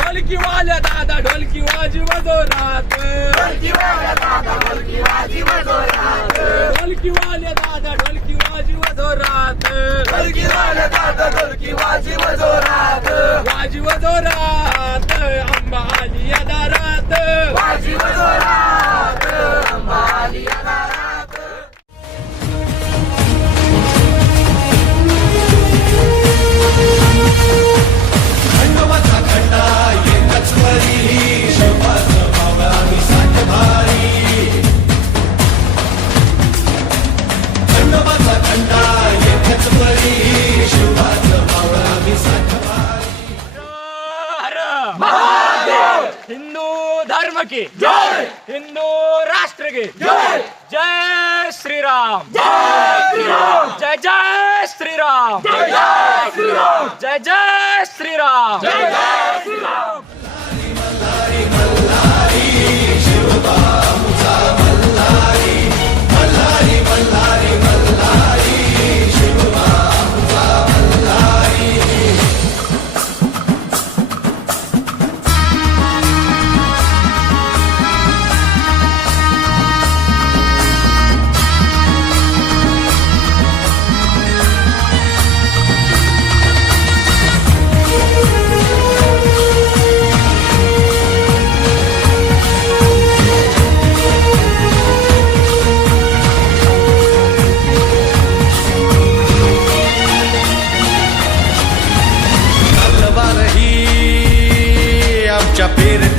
ढोलकी वाल्या दादा ढोलकी वाजी वाल्या दादा ढोलकी वाजी वजोरात. ढोलकी वाल्या दादा ढोलकी वाजी वजोरात. ढोलकी वाल्या दादा ढोलकी वाजी वजोरात. वाजी वजोरात. अंबा आली या धर्म की जय हिंदू राष्ट्र की जय जय श्री राम जय श्री राम जय जय श्री राम जय जय श्री राम जय जय श्री राम जय जय श्री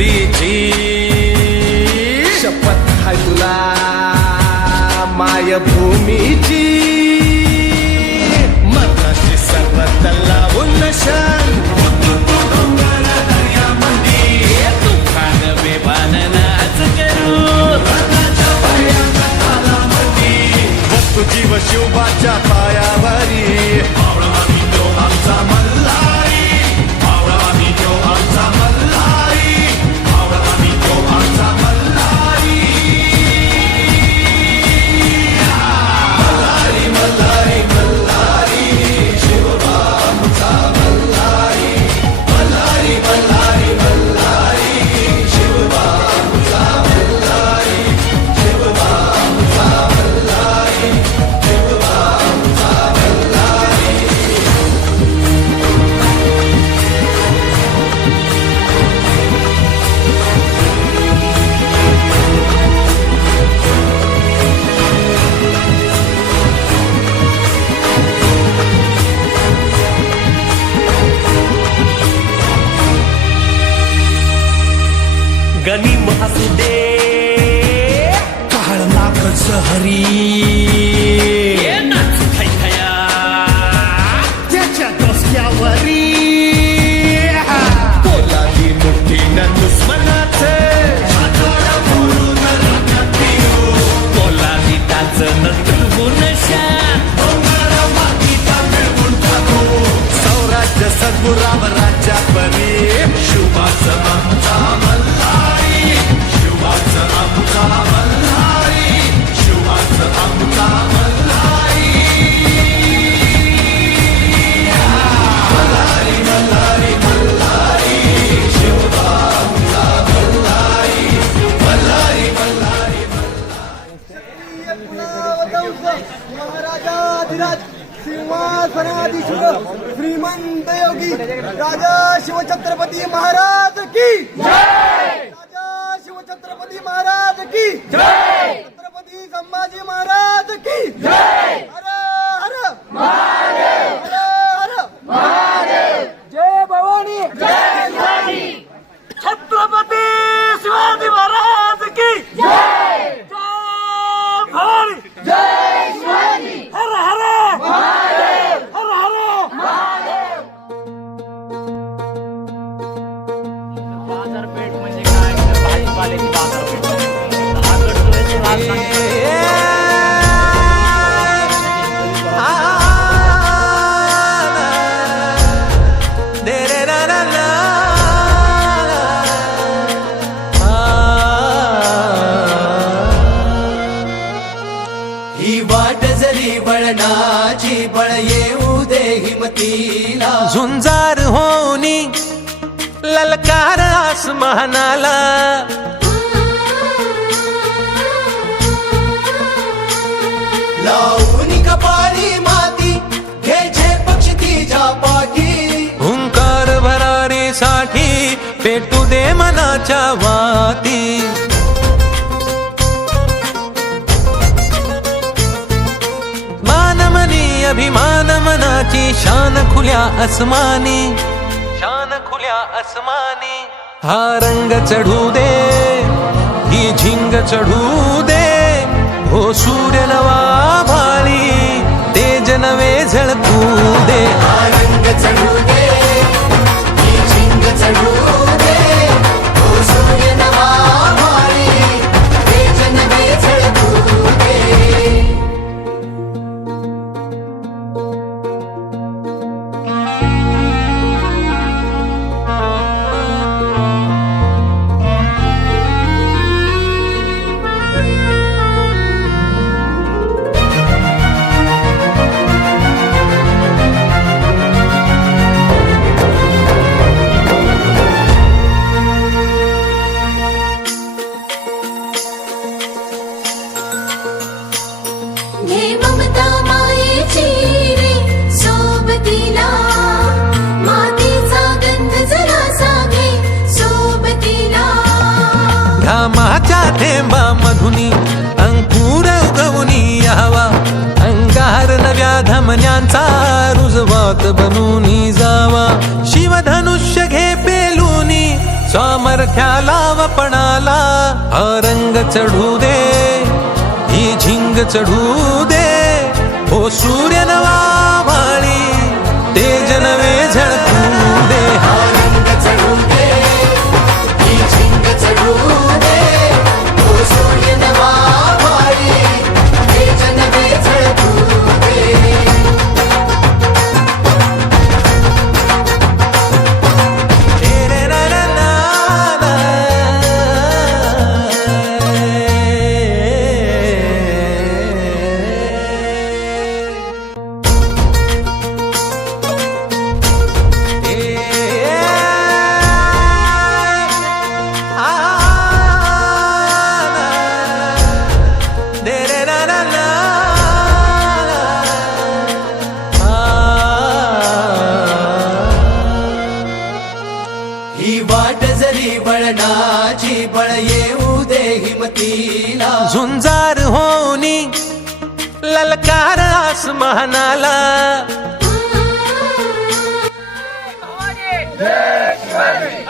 पेरतीची शपथ हाय तुला मायभूमीची. हरी सिंहासनाधीश्वर योगी राजा शिवछत्रपती महाराज की। राजा शिवछत्रपती महाराज की। छत्रपती संभाजी महाराज की। हर हर हर हर भाजीपाल्याची बाजारपेठ आगरतोय राजधानी म्हणाला लावून माती घे झे पक्षी तिच्या पाठी. हुंकार भरारी साठी पेटू दे मनाच्या वाती. मानमनी अभिमान मनाची शान खुल्या अस्मानी शान खुल्या अस्मानी हा रंग चढू दे ही झिंग चढू दे. हो सूर्य नवा भाळी तेज नवे झळकू दे. हा रंग चढू घामाच्या थेंबा मधुनी अंकुर उगवनी यावा. अंगार नव्या धमन्यांचा रुजवात बनूनी जावा. शिवधनुष्य घे पेलूनी सामर्थ्याला वपणाला हा रंग चढू दे ही झिंग चढू दे. हो सूर्य बळणाची बळ येऊ दे हिमतीला. झुंजार होनी ललकार आसमानाला. घे